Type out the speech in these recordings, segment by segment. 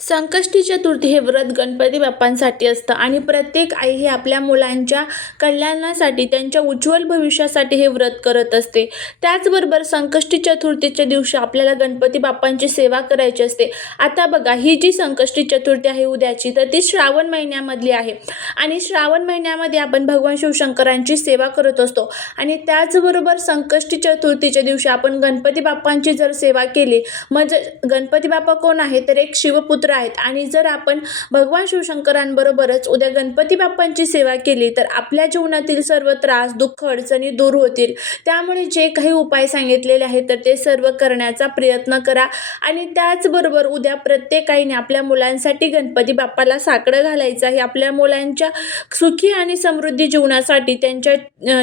संकष्टी चतुर्थी हे व्रत गणपती बाप्पांसाठी असतं आणि प्रत्येक आई ही आपल्या मुलांच्या कल्याणासाठी त्यांच्या उज्ज्वल भविष्यासाठी हे व्रत करत असते. त्याचबरोबर संकष्टी चतुर्थीच्या दिवशी आपल्याला गणपती बाप्पांची सेवा करायची असते. आता बघा ही जी संकष्टी चतुर्थी आहे उद्याची तर ती श्रावण महिन्यामधली आहे. आणि श्रावण महिन्यामध्ये आपण भगवान शिवशंकरांची सेवा करत असतो. आणि त्याचबरोबर संकष्टी चतुर्थीच्या दिवशी आपण गणपती बाप्पांची जर सेवा केली म्हणजे गणपती बाप्पा कोण आहे? तर एक शिवपुत्र आहेत. आणि जर आपण भगवान शिवशंकरांबरोबरच उद्या गणपती बाप्पांची सेवा केली तर आपल्या जीवनातील सर्व त्रास दुःख अडचणी दूर होतील. त्यामुळे जे काही उपाय सांगितलेले आहेत तर ते सर्व करण्याचा प्रयत्न करा. आणि त्याचबरोबर उद्या प्रत्येकाने आपल्या मुलांसाठी गणपती बाप्पाला साकडं घालायचं आहे. आपल्या मुलांच्या सुखी आणि समृद्धी जीवनासाठी त्यांच्या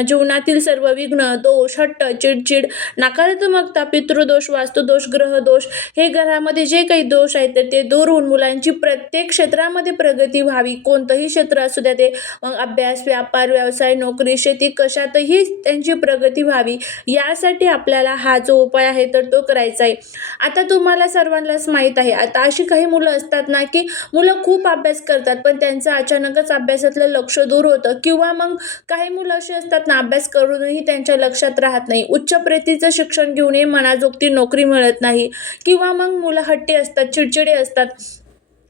जीवनातील सर्व विघ्न दोष हट्ट चिडचिड नकारात्मकता पितृदोष वास्तुदोष ग्रहदोष हे घरामध्ये जे काही दोष आहेत तर ते दूर होऊन मुलांची प्रत्येक क्षेत्रामध्ये प्रगती व्हावी. कोणतंही क्षेत्र असू द्या ते मग अभ्यास व्यापार व्यवसाय नोकरी शेती कशातही त्यांची प्रगती व्हावी यासाठी आपल्याला हा जो उपाय आहे तर तो करायचा आहे. आता तुम्हाला सर्वांनाच माहीत आहे आता अशी काही मुलं असतात ना की मुलं खूप अभ्यास करतात पण त्यांचं अचानकच अभ्यासातलं लक्ष दूर होतं किंवा मग काही मुलं अशी असतात ना अभ्यास करूनही त्यांच्या लक्षात राहत नाही. उच्च प्रतीचं शिक्षण घेऊनही मनाजोगती नोकरी मिळत नाही किंवा मग मुलं हट्टी असतात चिडचिडे असतात.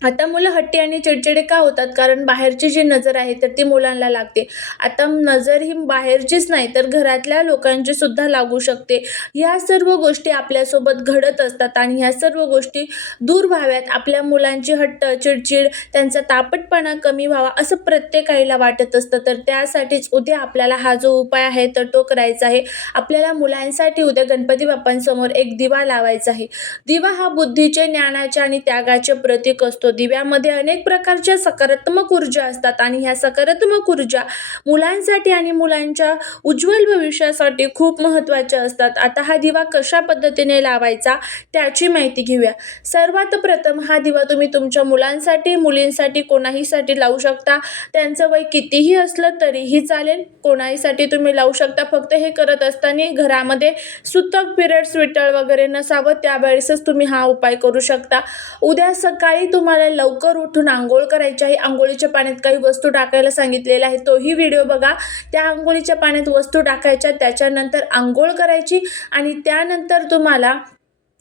आता मुलं हट्टी आणि चिडचिडे का होतात? कारण बाहेरची जी नजर आहे तर ती मुलांना लागते. आता नजर ही बाहेरचीच नाही तर घरातल्या लोकांची सुद्धा लागू शकते. ह्या सर्व गोष्टी आपल्यासोबत घडत असतात आणि ह्या सर्व गोष्टी दूर व्हाव्यात. आपल्या मुलांची हट्ट चिडचिड त्यांचा तापटपणा कमी व्हावा असं प्रत्येक आईला वाटत असतं. तर त्यासाठीच उद्या आपल्याला हा जो उपाय आहे तर तो करायचा आहे. आपल्याला मुलांसाठी उद्या गणपती बाप्पांसमोर एक दिवा लावायचा आहे. दिवा हा बुद्धीचे ज्ञानाचे आणि त्यागाचे प्रतीक असतो. दिव्यामध्ये अनेक प्रकारच्या सकारात्मक ऊर्जा असतात आणि ह्या सकारात्मक ऊर्जा मुलांसाठी आणि मुलांच्या उज्ज्वल भविष्यासाठी खूप महत्त्वाच्या असतात. आता हा दिवा कशा पद्धतीने लावायचा त्याची माहिती घेऊया. सर्वात प्रथम हा दिवा तुम्ही तुमच्या मुलांसाठी मुलींसाठी कोणाहीसाठी लावू शकता. त्यांचं वय कितीही असलं तरीही चालेल. कोणाहीसाठी तुम्ही लावू शकता. फक्त हे करत असताना घरामध्ये सुतक पिरियड्स विटळ वगैरे नसावं. त्यावेळेसच तुम्ही हा उपाय करू शकता. उद्या सकाळी तुम्हाला लवकर उठून आंघोळ करायची आहे. आंघोळीच्या पाण्यात काही वस्तू टाकायला सांगितलेला आहे तोही व्हिडिओ बघा. त्या आंघोळीच्या पाण्यात वस्तू टाकायच्या त्याच्यानंतर आंघोळ करायची आणि त्यानंतर तुम्हाला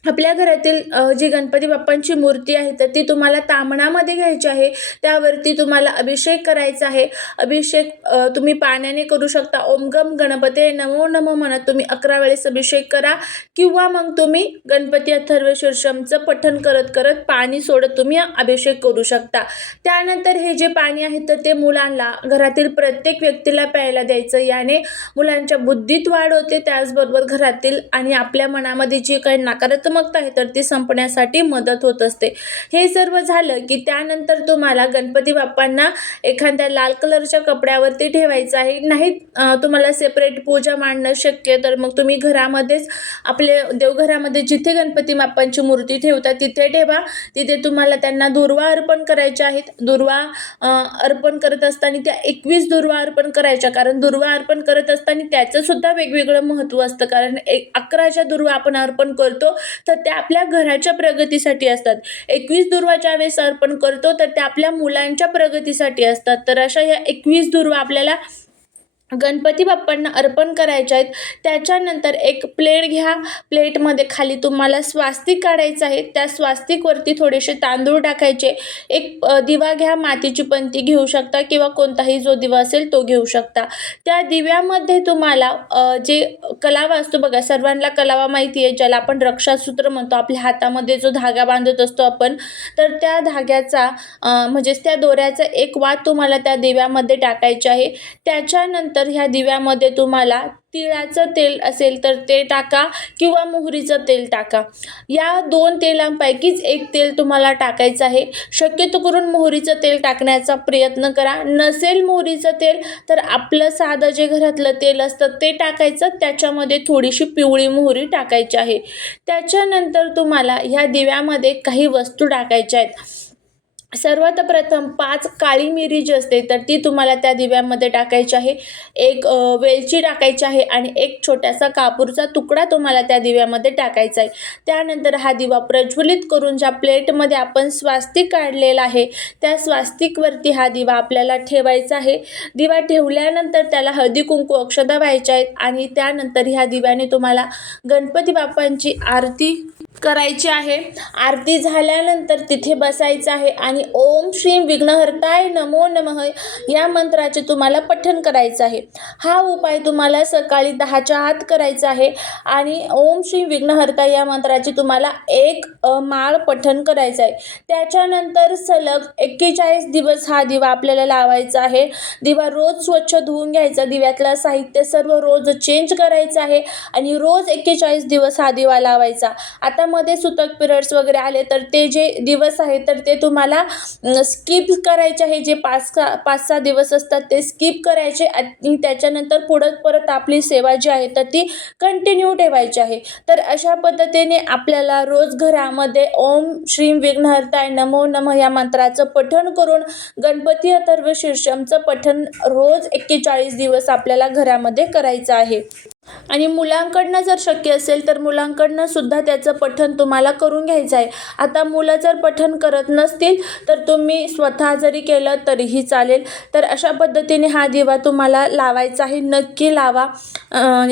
आपल्या घरातील जी गणपती बाप्पांची मूर्ती आहे तर ती तुम्हाला तामणामध्ये घ्यायची आहे. त्यावरती तुम्हाला अभिषेक करायचा आहे. अभिषेक तुम्ही पाण्याने करू शकता. ओम गम नमो नमो म्हणत तुम्ही अकरा वेळेस अभिषेक करा. किंवा मग तुम्ही गणपती अथर्व शीर्षमचं पठण करत करत पाणी सोडत तुम्ही अभिषेक करू शकता. त्यानंतर हे जे पाणी आहे तर ते मुलांना घरातील प्रत्येक व्यक्तीला प्यायला द्यायचं. याने मुलांच्या बुद्धीत वाढ होते. त्याचबरोबर घरातील आणि आपल्या मनामध्ये जी काही चमकत आहे तर ती संपण्यासाठी मदत होत असते. हे सर्व झालं की त्यानंतर तुम्हाला गणपती बाप्पांना एखाद्या लाल कलरच्या कपड्यावरती ठेवायचं आहे. नाही तुम्हाला सेपरेट पूजा मांडणं शक्य तर मग तुम्ही घरामध्येच आपले देवघरामध्ये जिथे गणपती बाप्पांची मूर्ती ठेवता तिथे ठेवा. तिथे तुम्हाला त्यांना दुर्वा अर्पण करायच्या आहेत. दुर्वा अर्पण करत असताना त्या एकवीस दुर्वा अर्पण करायच्या कारण दुर्वा अर्पण करत असताना त्याचं सुद्धा वेगवेगळं महत्त्व असतं. कारण एक अकराच्या दुर्वा आपण अर्पण करतो तर त्या आपल्या घराच्या प्रगतीसाठी असतात. एकवीस दुर्वा ज्यावेळेस अर्पण करतो तर त्या आपल्या मुलांच्या प्रगतीसाठी असतात. तर अशा या एकवीस दुर्वा आपल्याला गणपती बाप्पांना अर्पण करायच्या आहेत. त्याच्यानंतर एक प्लेट घ्या. प्लेटमध्ये खाली तुम्हाला स्वास्तिक काढायचं आहे. त्या स्वास्तिकवरती थोडेसे तांदूळ टाकायचे. एक दिवा घ्या. मातीची पंती घेऊ शकता किंवा कोणताही जो दिवा असेल तो घेऊ शकता. त्या दिव्यामध्ये तुम्हाला जे कलावा असतो बघा सर्वांना कलावा माहिती आहे ज्याला आपण रक्षासूत्र म्हणतो. आपल्या हातामध्ये जो धागा बांधत असतो आपण तर त्या धाग्याचा म्हणजेच त्या दोऱ्याचा एक वात तुम्हाला त्या दिव्यामध्ये टाकायचा आहे. त्याच्यानंतर त्यानंतर ह्या दिव्यामध्ये तुम्हाला तिळाचं तेल असेल तर ते टाका किंवा मोहरीचं तेल टाका. या दोन तेलांपैकीच एक तेल तुम्हाला टाकायचं आहे. शक्यतो करून मोहरीचं तेल टाकण्याचा प्रयत्न करा. नसेल मोहरीचं तेल तर आपलं साधं जे घरातलं तेल असतं ते टाकायचं. त्याच्यामध्ये थोडीशी पिवळी मोहरी टाकायची आहे. त्याच्यानंतर तुम्हाला ह्या दिव्यामध्ये काही वस्तू टाकायच्या आहेत. सर्वात प्रथम पाच काळी मिरी जी असते तर ती तुम्हाला त्या दिव्यामध्ये टाकायची आहे. एक वेलची टाकायची आहे आणि एक छोटासा कापूरचा तुकडा तुम्हाला त्या दिव्यामध्ये टाकायचा आहे. त्यानंतर हा दिवा प्रज्वलित करून ज्या प्लेटमध्ये आपण स्वास्तिक काढलेला आहे त्या स्वास्तिकवरती हा दिवा आपल्याला ठेवायचा आहे. दिवा ठेवल्यानंतर त्याला हळदी कुंकू अक्षदा व्हायच्या आहेत आणि त्यानंतर ह्या दिव्याने तुम्हाला गणपती बाप्पांची आरती करायची आहे. आरती झाल्यानंतर तिथे बसायचं आहे आणि ओम श्री विघ्नहर्ताय नमो नमः या मंत्राचे तुम्हाला पठण करायचं आहे. हा उपाय तुम्हाला सकाळी दहाच्या आत करायचा आहे आणि ओम श्री विघ्नहर्ता या मंत्राचे तुम्हाला एक माळ पठण करायचं आहे. त्याच्यानंतर सलग एक्केचाळीस दिवस हा दिवा आपल्याला लावायचा आहे. दिवा रोज स्वच्छ धुवून घ्यायचा दिव्यातलं साहित्य सर्व रोज चेंज करायचं आहे आणि रोज एक्केचाळीस दिवस हा दिवा लावायचा. आता त्यामध्ये सुतक पिरियड्स वगैरे आले तर ते जे दिवस आहे तर ते तुम्हाला स्किप करायचे आहे. जे पाच सहा पाच सहा दिवस असतात ते स्किप करायचे आणि त्याच्यानंतर पुढं परत आपली सेवा जी आहे तर ती कंटिन्यू ठेवायची आहे. तर अशा पद्धतीने आपल्याला रोज घरामध्ये ओम श्री विघ्नहर्ताय नमो नम या मंत्राचं पठण करून गणपती अथर्व शीर्षमचं पठण रोज एक्केचाळीस दिवस आपल्याला घरामध्ये करायचं आहे. आणि मुलांकडनं जर शक्य असेल तर मुलांकडनं सुद्धा त्याचं पठण तुम्हाला करून घ्यायचं आहे. आता मुलं जर पठण करत नसतील तर तुम्ही स्वतः जरी केलं तरीही चालेल. तर अशा पद्धतीने हा दिवा तुम्हाला लावायचा आहे. नक्की लावा.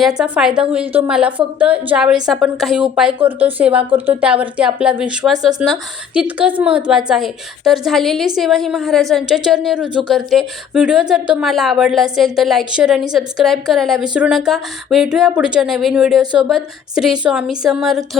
याचा फायदा होईल तुम्हाला. फक्त ज्यावेळेस आपण काही उपाय करतो सेवा करतो त्यावरती आपला विश्वास असणं तितकंच महत्त्वाचं आहे. तर झालेली सेवा ही महाराजांच्या चरणी रुजू करते. व्हिडिओ जर तुम्हाला आवडला असेल तर लाईक शेअर आणि सबस्क्राईब करायला विसरू नका. भेटूया पुढच्या नवीन व्हिडिओसोबत. श्री स्वामी समर्थ.